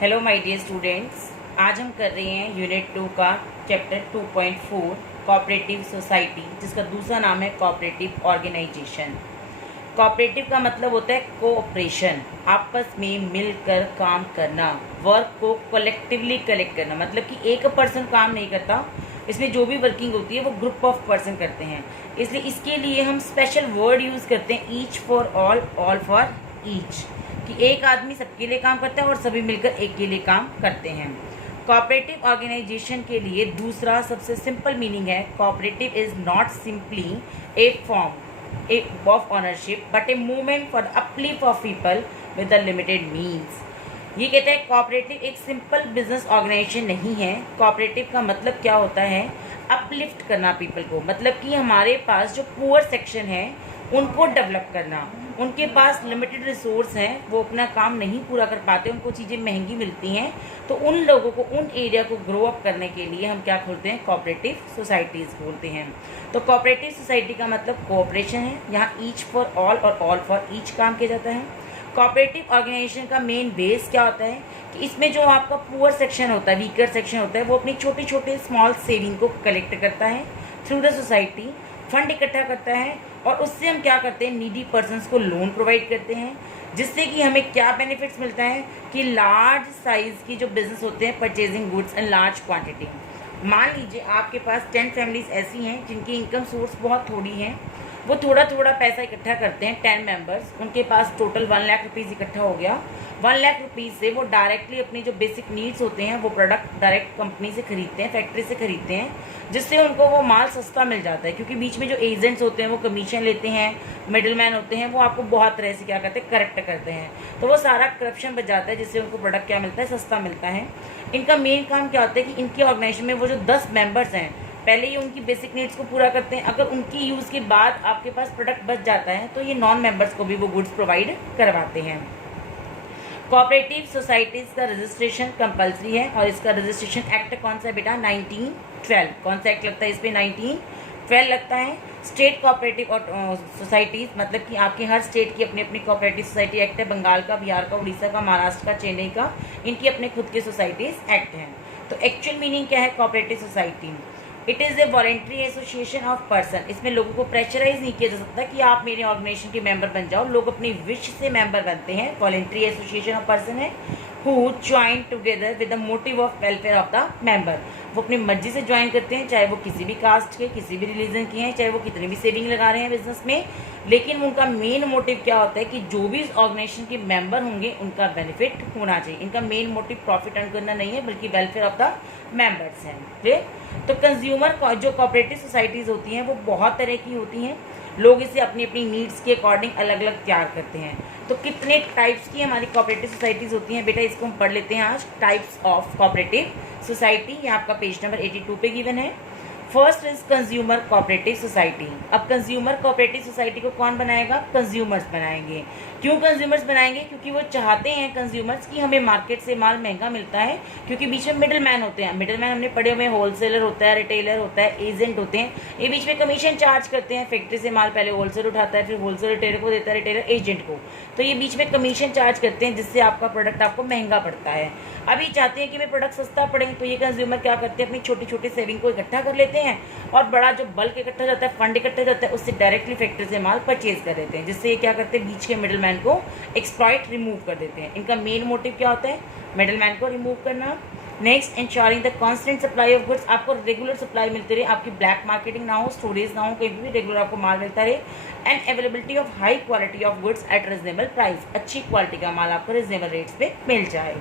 Hello my dear students, आज हम कर रहे हैं यूनिट 2 का चैप्टर 2.4 कोऑपरेटिव सोसाइटी, जिसका दूसरा नाम है कोऑपरेटिव ऑर्गेनाइजेशन। कोऑपरेटिव का मतलब होता है कोऑपरेशन, आपस में मिलकर काम करना, वर्क को कलेक्टिवली कलेक्ट करना। मतलब कि एक पर्सन काम नहीं करता, इसमें जो भी वर्किंग होती है वो ग्रुप ऑफ पर्सन करते हैं। इसलिए इसके लिए हम स्पेशल वर्ड यूज़ करते हैं, each for all for each, कि एक आदमी सबके लिए काम करता है और सभी मिलकर एक के लिए काम करते हैं। कोऑपरेटिव ऑर्गेनाइजेशन के लिए दूसरा सबसे सिंपल मीनिंग है, cooperative is not simply A form of ownership but a movement for uplift of people with a limited means. ये कहता है कोऑपरेटिव एक सिंपल बिजनेस ऑर्गेनाइजेशन नहीं है। कोऑपरेटिव का मतलब क्या होता है, अपलिफ्ट करना पीपल को। मतलब कि हमारे पास जो पुअर सेक्शन है उनको डेवलप करना, उनके पास लिमिटेड रिसोर्स हैं, वो अपना काम नहीं पूरा कर पाते, उनको चीज़ें महंगी मिलती हैं, तो उन लोगों को, उन एरिया को ग्रो अप करने के लिए हम क्या खोलते हैं, कोऑपरेटिव सोसाइटीज़ खोलते हैं। तो कोऑपरेटिव सोसाइटी का मतलब कोऑपरेशन है, यहाँ ईच फॉर ऑल और ऑल फॉर ईच काम किया जाता है। कोऑपरेटिव ऑर्गेनाइजेशन का मेन बेस क्या होता है कि इसमें जो आपका पुअर सेक्शन होता है, वीकर सेक्शन होता है, वो अपनी छोटे छोटे स्मॉल सेविंग को कलेक्ट करता है थ्रू द सोसाइटी, फंड इकट्ठा करता है, और उससे हम क्या करते हैं, नीडी पर्सन्स को लोन प्रोवाइड करते हैं, जिससे कि हमें क्या बेनिफिट्स मिलता है कि लार्ज साइज़ की जो बिजनेस होते हैं, purchasing goods in large quantity. मान लीजिए आपके पास 10 फैमिलीज ऐसी हैं जिनकी इनकम सोर्स बहुत थोड़ी है, वो थोड़ा थोड़ा पैसा इकट्ठा करते हैं, 10 मेंबर्स, उनके पास टोटल 1 लाख रुपीज़ इकट्ठा हो गया। 1 लाख रुपीज़ से वो डायरेक्टली अपनी जो बेसिक नीड्स होते हैं वो प्रोडक्ट डायरेक्ट कंपनी से खरीदते हैं, फैक्ट्री से खरीदते हैं, जिससे उनको वो माल सस्ता मिल जाता है। क्योंकि बीच में जो एजेंट्स होते हैं वो कमीशन लेते हैं, मिडिल मैन होते हैं, वो आपको बहुत तरह से क्या करते हैं, करेक्ट करते हैं, तो वो सारा करप्शन बच जाता है, जिससे उनको प्रोडक्ट क्या मिलता है, सस्ता मिलता है। इनका मेन काम क्या होता है कि इनके ऑर्गेनाइजेशन में वो जो 10 मेंबर्स हैं, पहले ही उनकी बेसिक नीड्स को पूरा करते हैं। अगर उनकी यूज़ के बाद आपके पास प्रोडक्ट बच जाता है तो ये नॉन मेंबर्स को भी वो गुड्स प्रोवाइड करवाते हैं। कोऑपरेटिव सोसाइटीज़ का रजिस्ट्रेशन कंपलसरी है, और इसका रजिस्ट्रेशन एक्ट कौन सा है बेटा, 1912। कौन सा एक्ट लगता है इस पर, 1912 लगता है। स्टेट कोऑपरेटिव और सोसाइटीज़, मतलब कि आपके हर स्टेट की अपनी अपनी कोऑपरेटिव सोसाइटी एक्ट है। बंगाल का, बिहार का, उड़ीसा का, महाराष्ट्र का, चेन्नई का, इनकी अपने खुद के सोसाइटीज़ एक्ट हैं। तो एक्चुअल मीनिंग क्या है cooperative society, it is a voluntary association of person. इसमें लोगों को प्रेशराइज नहीं किया जा सकता कि आप मेरे ऑर्गेनाइजेशन के मेंबर बन जाओ, लोग अपनी विश से मेंबर बनते हैं। वॉलेंट्री एसोसिएशन ऑफ पर्सन है, who join together with the motive of welfare of the member. वो अपनी मर्जी से ज्वाइन करते हैं, चाहे वो किसी भी कास्ट के, किसी भी रिलीजन के हैं, चाहे वो कितनी भी सेविंग लगा रहे हैं बिजनेस में, लेकिन उनका मेन मोटिव क्या होता है कि जो भी इस ऑर्गेनाइजेशन के मेंबर होंगे उनका बेनिफिट होना चाहिए। इनका मेन मोटिव प्रॉफिट अर्न करना नहीं है, बल्कि वेलफेयर ऑफ द मेंबर्स हैं। तो कंज्यूमर जो कोऑपरेटिव सोसाइटीज़ होती हैं वो बहुत तरह की होती हैं, लोग इसे अपनी अपनी नीड्स के अकॉर्डिंग अलग अलग तैयार करते हैं। तो कितने टाइप्स की हमारी कोऑपरेटिव सोसाइटीज़ होती हैं बेटा, इसको हम पढ़ लेते हैं आज। टाइप्स ऑफ कोऑपरेटिव सोसाइटी, ये आपका पेज नंबर 82 पे गिवन है। First is consumer cooperative society. अब कंज्यूमर कोऑपरेटिव सोसाइटी को कौन बनाएगा, कंज्यूमर्स बनाएंगे। क्यों कंज्यूमर्स बनाएंगे, क्योंकि वो चाहते हैं कंज्यूमर्स कि हमें मार्केट से माल महंगा मिलता है, क्योंकि बीच में मिडिल मैन होते हैं। मिडिल मैन हमने पढ़े हुए, होलसेलर होता है, रिटेलर होता है, एजेंट होते हैं, ये बीच में कमीशन चार्ज करते हैं। फैक्ट्री से माल पहले होलसेल उठाता है, फिर होलसेल रिटेलर को देता है, रिटेलर एजेंट को, तो ये बीच में कमीशन चार्ज करते हैं, जिससे आपका प्रोडक्ट आपको महंगा पड़ता है। अभी चाहते हैं कि मेरे प्रोडक्ट सस्ता पड़े, तो ये कंज्यूमर क्या करते हैं, अपनी छोटी छोटी सेविंग को इकट्ठा कर लेते हैं, और बड़ा जो बल्क इकट्ठा जाता है, फंड इकट्ठा जाता है, उससे डायरेक्टली फैक्ट्री से माल परचेज कर देते हैं, जिससे ये क्या करते हैं, बीच के मिडिल मैन को एक्सप्लॉइट रिमूव कर देते हैं। इनका मेन मोटिव क्या होता है, मिडिल मैन को रिमूव करना। Next, ensuring the constant supply of goods, आपको रेगुलर सप्लाई मिलती रहे, आपकी ब्लैक मार्केटिंग ना हो, स्टोरेज ना हो, कहीं भी रेगुलर आपको माल मिलता रहे। And availability of high quality of goods at reasonable price, अच्छी क्वालिटी का माल आपको रिजनेबल रेट्स पे मिल जाए।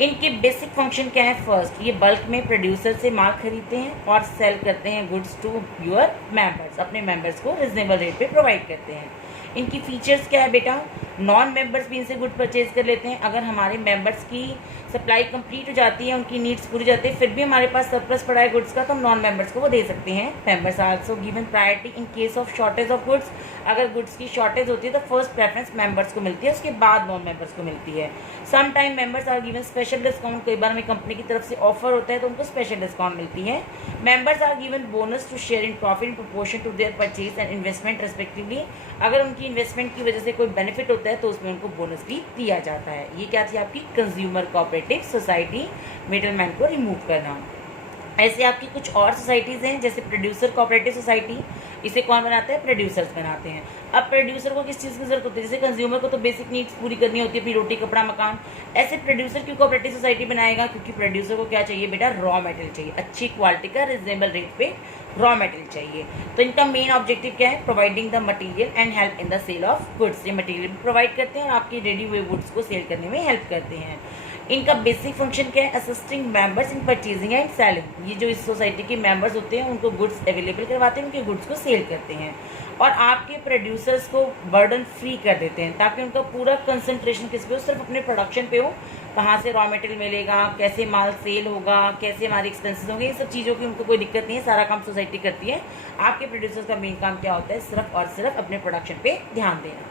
इनके बेसिक फंक्शन क्या है, फर्स्ट, ये बल्क में प्रोड्यूसर से माल खरीदते हैं और सेल करते हैं गुड्स टू योर मेंबर्स, अपने मेंबर्स को रिजनेबल रेट पे प्रोवाइड करते हैं। इनकी फीचर्स क्या है बेटा, नॉन मेंबर्स भी इनसे गुड परचेज कर लेते हैं। अगर हमारे मेंबर्स की सप्लाई कंप्लीट हो जाती है, उनकी नीड्स पूरी जाती है, फिर भी हमारे पास सरप्लस पड़ा है गुड्स का, तो हम नॉन मेंबर्स को वो दे सकते हैं। Members are also given priority in case of shortage of goods. अगर गुड्स की शॉर्टेज होती है तो फर्स्ट प्रेफरेंस मेंबर्स को मिलती है, उसके बाद नॉन मेंबर्स को मिलती है। Some time members are given special discount, कई बार हमें कंपनी की तरफ से ऑफर होता है तो उनको स्पेशल डिस्काउंट मिलती है। Members are given bonus to share in profit in proportion to their purchase and investment respectively, अगर उनकी इन्वेस्टमेंट की वजह से कोई बेनिफिट होता है तो उसमें उनको बोनस भी दिया जाता है। ये क्या थी आपकी कंज्यूमर कोऑपरेटिव सोसाइटी, मिडलमैन को रिमूव करना। ऐसे आपकी कुछ और सोसाइटीज़ हैं, जैसे प्रोड्यूसर कोऑपरेटिव सोसाइटी, इसे कौन बनाता है? प्रोड्यूसर्स बनाते हैं। अब प्रोड्यूसर को किस चीज़ की जरूरत होती है? जैसे कंज्यूमर को तो बेसिक नीड्स पूरी करनी होती है, अपनी रोटी कपड़ा मकान, ऐसे प्रोड्यूसर क्यों कोऑपरेटिव सोसाइटी बनाएगा? क्योंकि प्रोड्यूसर को क्या चाहिए बेटा? रॉ मटेरियल चाहिए, अच्छी क्वालिटी का रिजनेबल रेट पे रॉ मटेरियल चाहिए। तो इनका मेन ऑब्जेक्टिव क्या है? Providing the material and help in the sale of goods. ये मटेरियल भी प्रोवाइड करते हैं और आपकी रेडी हुए गुड्स को सेल करने में हेल्प करते हैं। इनका बेसिक फंक्शन क्या है? Assisting members in purchasing and selling. ये जो इस सोसाइटी के मेंबर्स होते हैं उनको गुड्स अवेलेबल करवाते हैं, उनके गुड्स को सेल करते हैं और आपके प्रोड्यूसर्स को बर्डन फ्री कर देते हैं, ताकि उनका पूरा कंसंट्रेशन किस पे हो? सिर्फ अपने प्रोडक्शन पे हो। कहाँ से रॉ मटेरियल मिलेगा, कैसे माल सेल होगा, कैसे हमारे एक्सपेंसेस होंगे, इन सब चीज़ों की उनको कोई दिक्कत नहीं है, सारा काम सोसाइटी करती है। आपके प्रोड्यूसर्स का मेन काम क्या होता है? सिर्फ और सिर्फ अपने प्रोडक्शन पे ध्यान देना।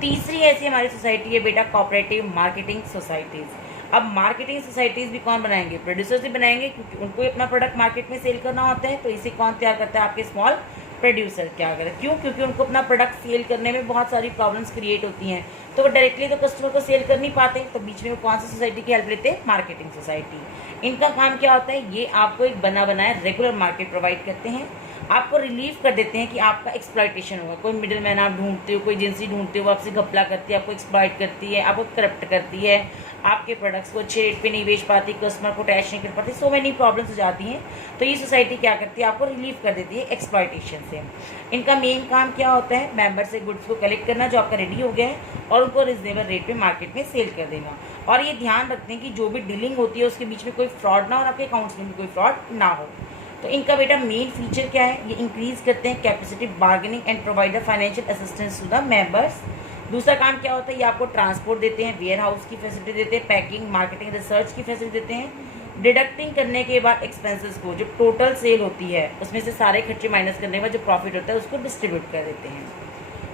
तीसरी ऐसी हमारी सोसाइटी है बेटा कोऑपरेटिव मार्केटिंग सोसाइटीज़। अब मार्केटिंग सोसाइटीज़ भी कौन बनाएंगे? प्रोड्यूसर्स भी बनाएंगे, क्योंकि उनको ही अपना प्रोडक्ट मार्केट में सेल करना होता है। तो इसे कौन तैयार करता है? आपके स्मॉल प्रोड्यूसर क्या करें? क्यों? क्योंकि उनको अपना प्रोडक्ट सेल करने में बहुत सारी प्रॉब्लम्स क्रिएट होती हैं, तो वो डायरेक्टली तो कस्टमर को सेल कर नहीं पाते, तो बीच में वो कौन सी सोसाइटी की हेल्प लेते हैं? Marketing society. इनका काम क्या होता है? ये आपको एक बना बनाया रेगुलर मार्केट प्रोवाइड करते हैं, आपको रिलीव कर देते हैं कि आपका एक्सप्लॉइटेशन होगा। कोई मिडिल मैन आप ढूंढते हो, कोई एजेंसी ढूंढते हो, आपसे घपला करती है, आपको एक्सप्लॉइट करती है, आपको करप्ट करती है, आपके प्रोडक्ट्स को अच्छे रेट पे नहीं बेच पाती, कस्टमर को अटैच नहीं कर पाती, सो मेनी प्रॉब्लम्स हो जाती हैं। तो ये सोसाइटी क्या करती है? आपको रिलीव कर देती है एक्सप्लॉइटेशन से। इनका मेन काम क्या होता है? मेंबर से गुड्स को कलेक्ट करना जो आपका रेडी हो गया है और उनको रिजनेबल रेट पे मार्केट में सेल कर देना। और ये ध्यान रखते हैं कि जो भी डीलिंग होती है उसके बीच में कोई फ्रॉड ना हो और आपके अकाउंट्स में भी कोई फ्रॉड ना हो। तो इनका बेटा मेन फीचर क्या है? ये इंक्रीज करते हैं capacity bargaining and provide financial assistance to the members. दूसरा काम क्या होता है? ये आपको ट्रांसपोर्ट देते हैं, वेयर हाउस की फैसिलिटी देते हैं, पैकिंग मार्केटिंग रिसर्च की फैसिलिटी देते हैं। डिडक्टिंग करने के बाद एक्सपेंसेस को, जो टोटल सेल होती है उसमें से सारे खर्चे माइनस करने के बाद जो प्रॉफिट होता है उसको डिस्ट्रीब्यूट कर देते हैं।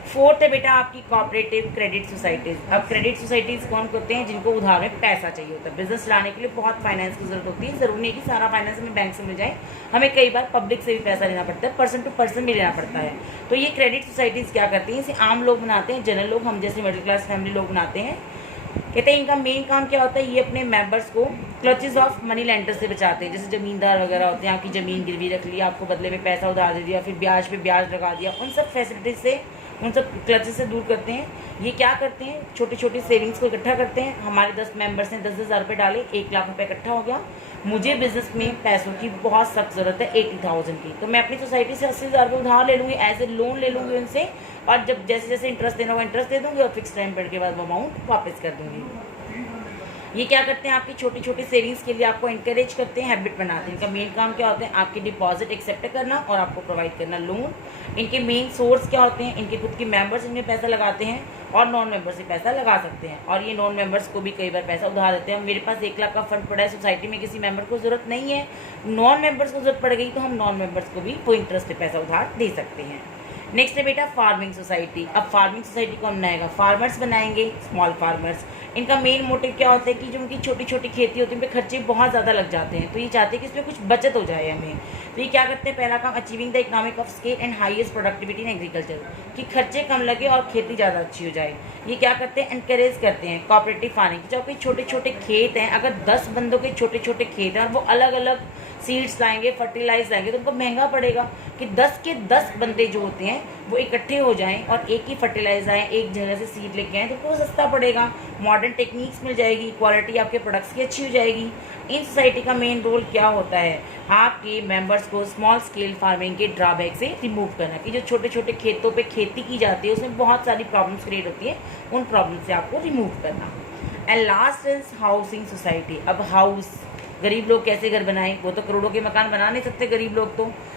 फोर्थ है बेटा आपकी कोऑपरेटिव क्रेडिट सोसाइटीज़। अब क्रेडिट सोसाइटीज़ कौन होते हैं? जिनको उधार में पैसा चाहिए होता है। बिजनेस चलाने के लिए बहुत फाइनेंस की जरूरत होती है, जरूरी नहीं कि सारा फाइनेंस हमें बैंक से मिल जाए, हमें कई बार पब्लिक से भी पैसा लेना पड़ता है, पर्सन टू पर्सन भी लेना पड़ता है। तो ये क्रेडिट सोसाइटीज़ क्या करती हैं? इसे आम लोग बनाते हैं, जनरल लोग, हम जैसे मिडिल क्लास फैमिली लोग बनाते हैं। कहते हैं इनका मेन काम क्या होता है? ये अपने मेंबर्स को क्लचेज ऑफ मनी लेंडर से बचाते हैं। जैसे जमींदार वगैरह होते हैं, आपकी ज़मीन गिरवी रख लिया, आपको बदले में पैसा उधार दे दिया, फिर ब्याज पे ब्याज लगा दिया, उन सब फैसिलिटीज से, उन सब क्लचेस से दूर करते हैं। ये क्या करते हैं? छोटी छोटी सेविंग्स को इकट्ठा करते हैं। हमारे 10 मेंबर्स ने 10,000 रुपये डाले, 1 लाख रुपये इकट्ठा हो गया, मुझे बिजनेस में पैसों की बहुत सख्त ज़रूरत है 80,000 की, तो मैं अपनी सोसाइटी से 80,000 रुपये उधार ले लूँगी, एज ए लोन ले लूँगी उनसे, और जब जैसे जैसे इंटरेस्ट देना होगा इंटरेस्ट दे दूँगी और फिक्स टाइम पीरियड के बाद वो अमाउंट वापस कर दूँगी। ये क्या करते हैं? आपकी छोटी छोटी सेविंग्स के लिए आपको इंकरेज करते हैं, हैबिट बनाते हैं। इनका मेन काम क्या होता है? आपकी डिपॉजिट एक्सेप्ट करना और आपको प्रोवाइड करना लोन। इनके मेन सोर्स क्या होते हैं? इनके खुद के मेंबर्स इनमें पैसा लगाते हैं और नॉन मेंबर्स से पैसा लगा सकते हैं, और ये नॉन मेंबर्स को भी कई बार पैसा उधार देते हैं। मेरे पास 1 लाख का फंड पड़ा है, सोसाइटी में किसी मेंबर को ज़रूरत नहीं है, नॉन मेंबर्स को ज़रूरत पड़ गई तो हम नॉन मेंबर्स को भी वो इंटरेस्ट पे पैसा उधार दे सकते हैं। नेक्स्ट है बेटा फार्मिंग सोसाइटी। अब फार्मिंग सोसाइटी कौन बनाएगा? फार्मर्स बनाएंगे, स्मॉल फार्मर्स। इनका मेन मोटिव क्या होता है कि जो उनकी छोटी छोटी खेती होती है उन पर खर्चे बहुत ज़्यादा लग जाते हैं, तो ये चाहते हैं कि इसमें कुछ बचत हो जाए हमें। तो ये क्या करते हैं? पहला काम, achieving the economic of scale and highest productivity in agriculture, कि खर्चे कम लगे और खेती ज़्यादा अच्छी हो जाए। ये क्या करते हैं? एनकरेज करते हैं कोऑपरेटिव फार्मिंग। जो आपके छोटे छोटे खेत हैं, अगर 10 बंदों के छोटे छोटे खेत हैं और वो अलग अलग सीड्स लाएंगे, फर्टिलाइज लाएंगे, तो उनको महंगा पड़ेगा कि 10 के 10 बंदे जो होते हैं वो इकट्ठे हो जाएं और एक ही फर्टिलाइज आएँ, एक जगह से सीड लेके आएँ, तो उनको सस्ता पड़ेगा, मॉडर्न टेक्निक्स मिल जाएगी, क्वालिटी आपके प्रोडक्ट्स की अच्छी हो जाएगी। इन सोसाइटी का मेन रोल क्या होता है? आपके मेंबर्स को स्मॉल स्केल फार्मिंग के ड्रॉबैक से रिमूव करना, कि जो छोटे छोटे खेतों पे खेती की जाती है उसमें बहुत सारी प्रॉब्लम्स क्रिएट होती है, उन प्रॉब्लम से आपको रिमूव करना। And last is housing society. अब हाउस, गरीब लोग कैसे घर बनाएं? वो तो करोड़ों के मकान बना नहीं सकते गरीब लोग,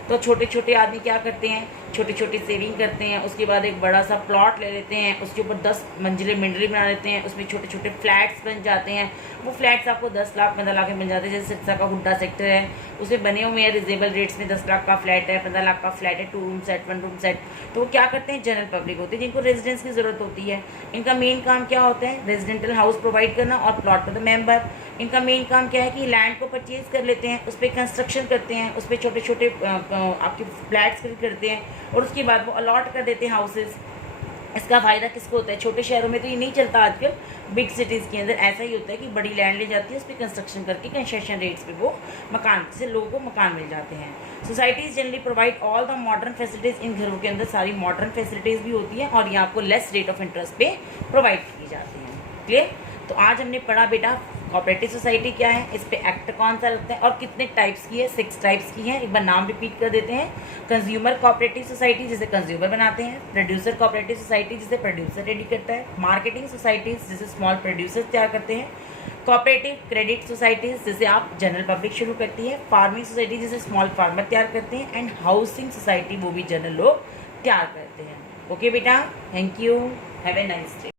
तो छोटे छोटे आदमी क्या करते हैं? छोटी छोटी सेविंग करते हैं, उसके बाद एक बड़ा सा प्लॉट ले लेते हैं, उसके ऊपर 10 मंजिलें मिंडरी बना लेते हैं, उसमें छोटे छोटे फ्लैट्स बन जाते हैं। वो फ्लैट्स आपको 10 लाख 15 लाख में बन जाते हैं। जैसे सिरसा का हुड्डा सेक्टर है, उसमें बने हुए हैं रिजनेबल रेट्स में, 10 लाख का फ्लैट है, 15 लाख का फ्लैट है, 2 रूम सेट 1 रूम सेट। तो वो क्या करते हैं, जनरल पब्लिक होती है जिनको रेजिडेंस की ज़रूरत होती है। इनका मेन काम क्या होता है, रेजिडेंटल हाउस प्रोवाइड करना और प्लॉट फॉर द मेंबर। इनका मेन काम क्या है कि लैंड को परचेज कर लेते हैं, उस पर कंस्ट्रक्शन करते हैं, उस पर छोटे छोटे आपके फ्लैट्स करते हैं और उसके बाद वो अलॉट कर देते हैं हाउसेस। इसका फ़ायदा किसको होता है, छोटे शहरों में तो ये नहीं चलता आजकल, बिग सिटीज़ के अंदर ऐसा ही होता है कि बड़ी लैंड ले जाती है, उस पर कंस्ट्रक्शन करके कंसेशन रेट्स पे वो मकान से लोगों को मकान मिल जाते हैं। Societies generally provide all the modern facilities. इन घरों के अंदर सारी मॉडर्न फैसिलिटीज़ भी होती हैं और ये आपको लेस रेट ऑफ इंटरेस्ट पे प्रोवाइड की जाती हैं। क्लियर? तो आज हमने पढ़ा बेटा कोऑपरेटिव सोसाइटी क्या है, इस पे एक्ट कौन सा लगता है और कितने टाइप्स की है। 6 टाइप्स की है। एक बार नाम रिपीट कर देते हैं। कंज्यूमर कोऑपरेटिव सोसाइटी जिसे कंज्यूमर बनाते हैं, प्रोड्यूसर कोऑपरेटिव सोसाइटी जिसे प्रोड्यूसर रेडी करता है, मार्केटिंग सोसाइटीज जिसे स्मॉल प्रोड्यूसर्स तैयार करते हैं, कोऑपरेटिव क्रेडिट सोसाइटीज जिसे आप जनरल पब्लिक शुरू करती है, फार्मिंग सोसाइटी जिसे स्मॉल फार्मर तैयार करते हैं, एंड हाउसिंग सोसाइटी वो भी जनरल लोग तैयार करते हैं। ओके बेटा, thank you, have a nice day.